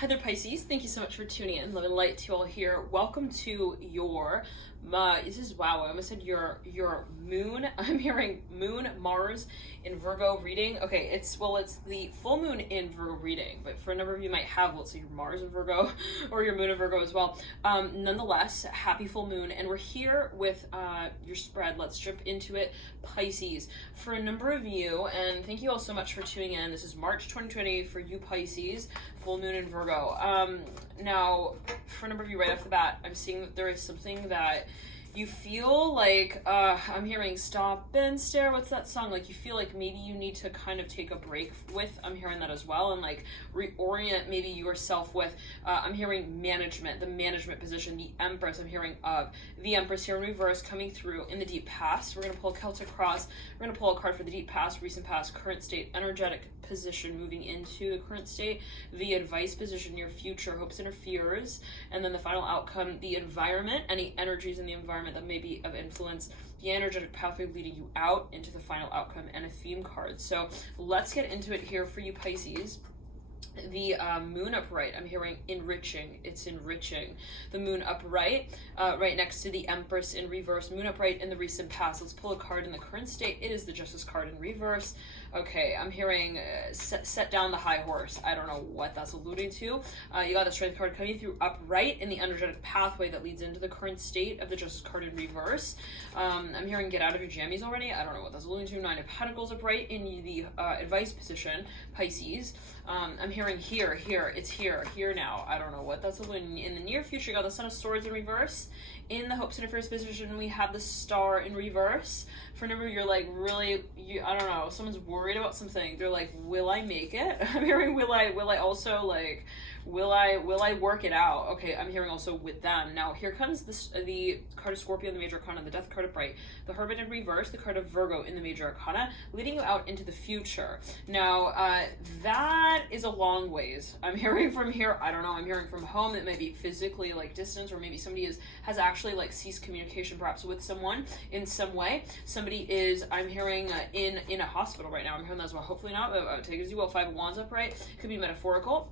Hi there, Pisces. Thank you so much for tuning in. Love and light to you all here. Welcome to your, this is, wow, I almost said your moon. I'm hearing moon, Mars in Virgo reading. Okay, it's the full moon in Virgo reading, but for a number of you might have, let's say your Mars in Virgo or your moon in Virgo as well. Nonetheless, happy full moon. And we're here with your spread. Let's jump into it, Pisces. For a number of you, and thank you all so much for tuning in. This is March 2020 for you, Pisces. Full moon in Virgo. Now, for a number of you right off the bat, I'm seeing that there is something that you feel like, I'm hearing stop and stare. What's that song? Like you feel like maybe you need to kind of take a break with, I'm hearing that as well, and like reorient maybe yourself with, I'm hearing management, the management position, the Empress, I'm hearing of the Empress here in reverse coming through in the deep past. We're going to pull a Celtic cross. We're going to pull a card for the deep past, recent past, current state, energetic position moving into the current state, the advice position, your future, hopes and fears, and then the final outcome, the environment, any energies in the environment that may be of influence, the energetic pathway leading you out into the final outcome, and a theme card. So let's get into it here for you, Pisces. The moon upright, I'm hearing enriching. It's enriching. The moon upright, right next to the Empress in reverse. Moon upright in the recent past. Let's pull a card in the current state. It is the Justice card in reverse. Okay, I'm hearing set down the high horse. I don't know what that's alluding to. You got the Strength card coming through upright in the energetic pathway that leads into the current state of the Justice card in reverse. I'm hearing get out of your jammies already. I don't know what that's alluding to. Nine of Pentacles upright in the advice position, Pisces. I'm hearing here, it's here now. I don't know what that's alluding. In the near future, you got the Son of Swords in reverse. In the hopes and fears position, we have the Star in reverse. For a number of you, you're like, really, I don't know, someone's worried about something. They're like, will I make it? I'm hearing, will I also, like, will I work it out? Okay, I'm hearing also with them. Now, here comes the card of Scorpio in the Major Arcana, the Death card upright, the Hermit in reverse, the card of Virgo in the Major Arcana, leading you out into the future. Now, that is a long ways. I'm hearing from here, I don't know, I'm hearing from home. It may be physically, like, distance, or maybe somebody has actually, like, ceased communication perhaps with someone in some way. Somebody is, I'm hearing, in a hospital right now. I'm hearing that as well. Hopefully not, but take it as you will. Five of Wands upright. Could be metaphorical.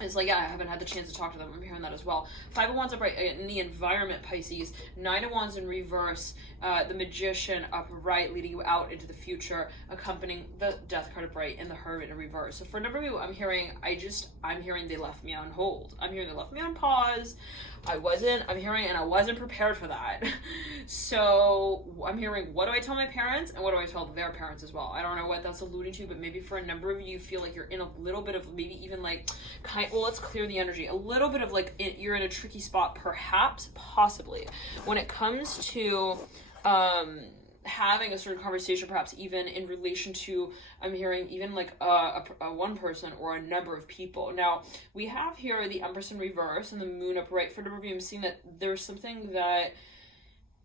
It's like, yeah, I haven't had the chance to talk to them. I'm hearing that as well. Five of Wands upright in the environment, Pisces. Nine of Wands in reverse. The Magician upright, leading you out into the future, accompanying the Death card upright and the Hermit in reverse. So for a number of you, I'm hearing they left me on hold. I'm hearing they left me on pause. I wasn't prepared for that. So I'm hearing, what do I tell my parents and what do I tell their parents as well? I don't know what that's alluding to, but maybe for a number of you feel like you're in a little bit of, maybe even like, let's clear the energy. A little bit of like, you're in a tricky spot, perhaps, possibly, when it comes to having a certain conversation, perhaps even in relation to, I'm hearing even like a one person or a number of people. Now, we have here the Empress in reverse and the Moon upright. For a number of you, I'm seeing that there's something that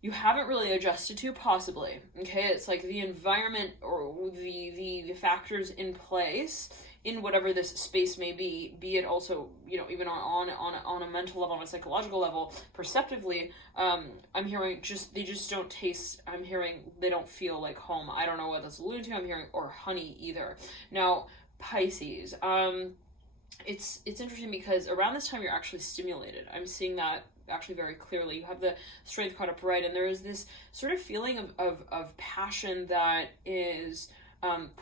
you haven't really adjusted to, possibly. Okay, it's like the environment or the factors in place in whatever this space may be it also, you know, even on a mental level, on a psychological level, perceptively, I'm hearing they just don't taste, I'm hearing they don't feel like home. I don't know what that's alluding to. I'm hearing, or honey either. Now, Pisces, it's interesting because around this time you're actually stimulated. I'm seeing that actually very clearly. You have the Strength card upright, and there is this sort of feeling of passion that is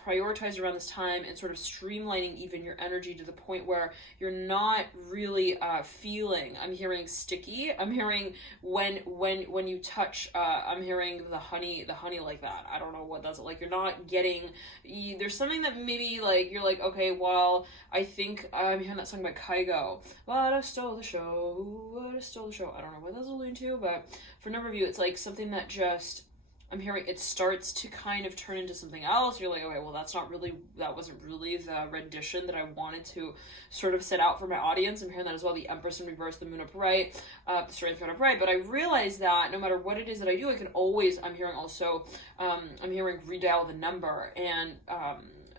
prioritized around this time, and sort of streamlining even your energy to the point where you're not really feeling, I'm hearing sticky. I'm hearing when you touch, I'm hearing the honey like that. I don't know what that's like. You're not getting, there's something that maybe like, you're like, okay, well, I think I'm hearing that song by Kygo. What I stole the show. I don't know what that's alluding to, but for a number of you, it's like something that just, I'm hearing it starts to kind of turn into something else. You're like, okay, well, that wasn't really the rendition that I wanted to sort of set out for my audience. I'm hearing that as well. The Empress in reverse, the Moon upright, the Strength card upright. But I realize that no matter what it is that I do, I can always, I'm hearing also, I'm hearing redial the number, and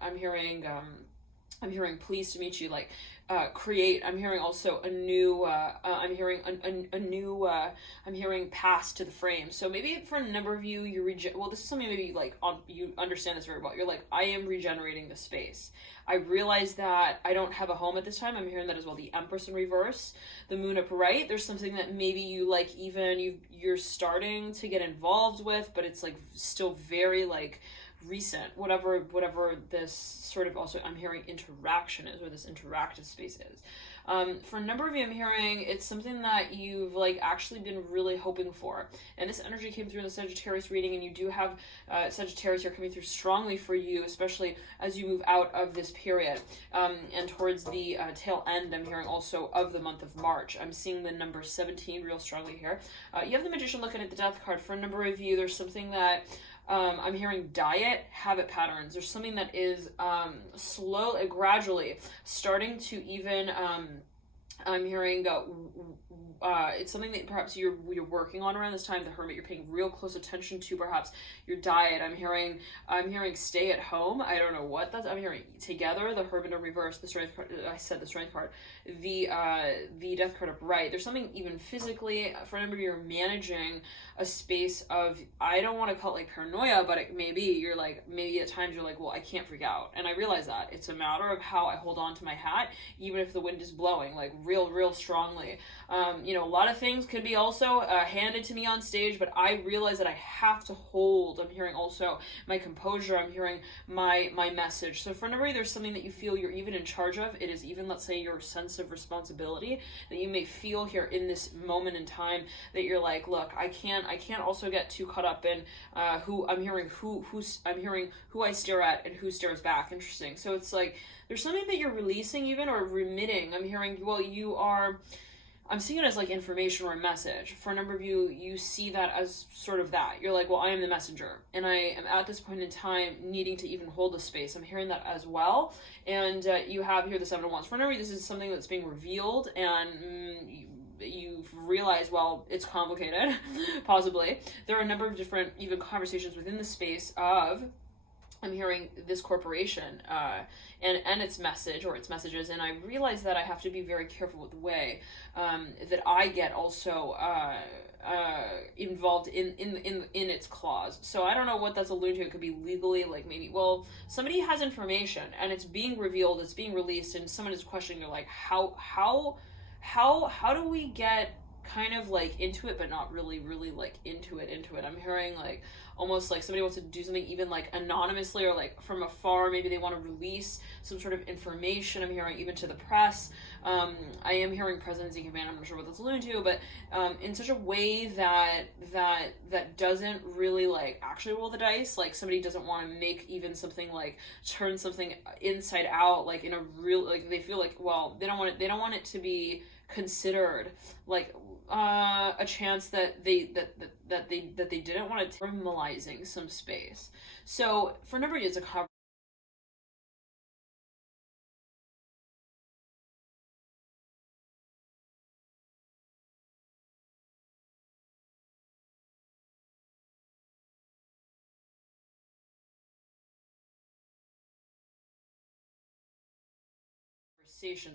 I'm hearing, I'm hearing pleased to meet you, like create. I'm hearing also a new, I'm hearing a new, I'm hearing pass to the frame. So maybe for a number of you, well, this is something maybe like you understand this very well. You're like, I am regenerating the space. I realize that I don't have a home at this time. I'm hearing that as well. The Empress in reverse, the Moon upright. There's something that maybe you like, even you're starting to get involved with, but it's like still very like recent, whatever this sort of, also I'm hearing interaction is, or this interactive space is. For a number of you, I'm hearing it's something that you've like actually been really hoping for, and this energy came through in the Sagittarius reading, and you do have Sagittarius here coming through strongly for you, especially as you move out of this period, and towards the tail end. I'm hearing also of the month of March. I'm seeing the number 17 real strongly here. You have the Magician looking at the Death card. For a number of you, there's something that I'm hearing diet, habit patterns. There's something that is slowly, gradually starting to even, I'm hearing it's something that perhaps you're working on around this time. The Hermit, you're paying real close attention to perhaps your diet. I'm hearing stay at home. I don't know what that's. I'm hearing together. The Hermit in reverse. The Strength card. I said the Strength card. The Death card upright. There's something even physically. For a number of you, you're managing a space of, I don't want to call it like paranoia, but maybe at times you're like, well, I can't freak out. And I realize that it's a matter of how I hold on to my hat, even if the wind is blowing like real strongly. A lot of things could be also handed to me on stage, but I realize that I have to hold. I'm hearing also my composure. I'm hearing my message. So for a number of you, there's something that you feel you're even in charge of. It is even, let's say, your sense of responsibility that you may feel here in this moment in time, that you're like, look, I can't also get too caught up in who I stare at and who stares back. Interesting. So it's like there's something that you're releasing even, or remitting. I'm hearing, well, I'm seeing it as like information or a message. For a number of you, you see that as sort of that. You're like, well, I am the messenger, and I am at this point in time needing to even hold the space. I'm hearing that as well. And you have here the Seven of Wands. For a number of you, this is something that's being revealed, and you've realized, well, it's complicated, possibly. There are a number of different even conversations within the space of, I'm hearing this corporation and its message or its messages, and I realize that I have to be very careful with the way that I get also involved in its clause. So I don't know what that's alluding to. It could be legally, like maybe, well, somebody has information and it's being revealed, it's being released, and someone is questioning, they're like, how do we get kind of like into it, but not really like into it. I'm hearing like almost like somebody wants to do something even like anonymously or like from afar. Maybe they want to release some sort of information. I'm hearing even to the press. I am hearing presidency command. I'm not sure what that's alluding to, but in such a way that doesn't really like actually roll the dice. Like somebody doesn't want to make even something like turn something inside out, like in a real, like they feel like, well, they don't want it to be considered like a chance that they didn't want to, normalizing some space. So for a number of years, it's a conversation.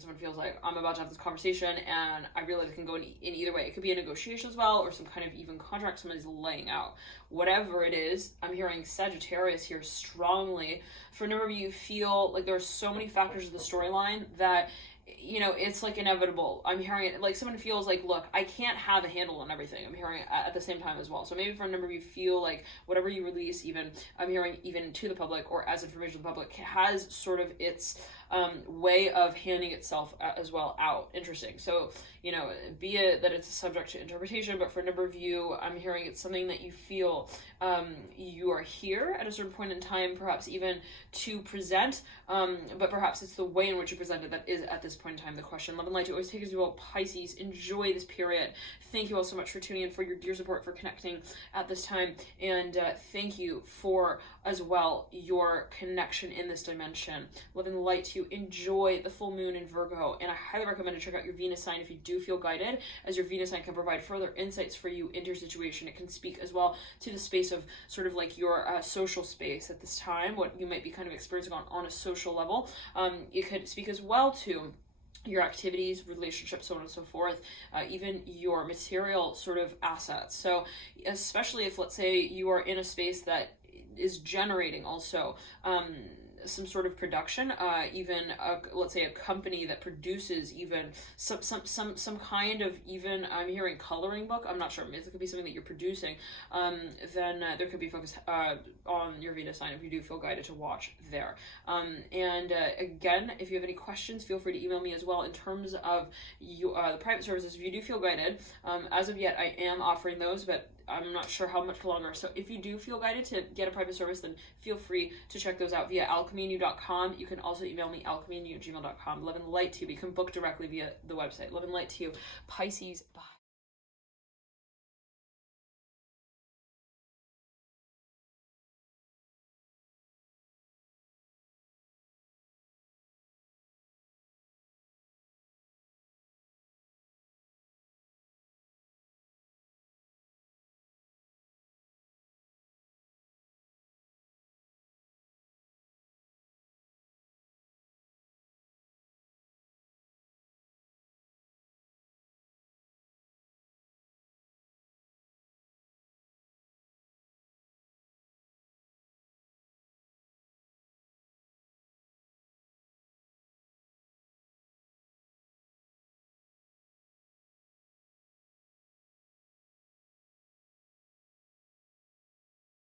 Someone feels like, I'm about to have this conversation and I realize it can go in either way. It could be a negotiation as well, or some kind of even contract somebody's laying out. Whatever it is, I'm hearing Sagittarius here strongly. For a number of you, feel like there are so many factors of the storyline that, you know, it's like inevitable. I'm hearing it like someone feels like, look, I can't have a handle on everything. I'm hearing at the same time as well. So maybe for a number of you, feel like whatever you release, even I'm hearing even to the public or as information to the public, has sort of its way of handing itself as well out. Interesting. So, you know, be it that it's subject to interpretation, but for a number of you, I'm hearing it's something that you feel you are here at a certain point in time, perhaps even to present, but perhaps it's the way in which you present it that is at this point in time the question. Love and light to always take as well, Pisces. Enjoy this period. Thank you all so much for tuning in, for your dear support, for connecting at this time, and thank you for as well your connection in this dimension. Love and light to you. Enjoy the full moon in Virgo, and I highly recommend to check out your Venus sign if you do feel guided, as your Venus sign can provide further insights for you into your situation. It can speak as well to the space of sort of like your social space at this time, what you might be kind of experiencing on a social level. It could speak as well to your activities, relationships, so on and so forth, even your material sort of assets. So especially if, let's say, you are in a space that is generating also some sort of production, even let's say a company that produces even some kind of, even I'm hearing coloring book, I'm not sure, it could be something that you're producing, then there could be focus on your Venus sign if you do feel guided to watch there. And again, if you have any questions, feel free to email me as well. In terms of the private services, if you do feel guided, as of yet I am offering those, but I'm not sure how much longer. So if you do feel guided to get a private service, then feel free to check those out via alchemyu.com. You can also email me alchemyu@gmail.com. Love and light to you. You can book directly via the website. Love and light to you, Pisces. Bye.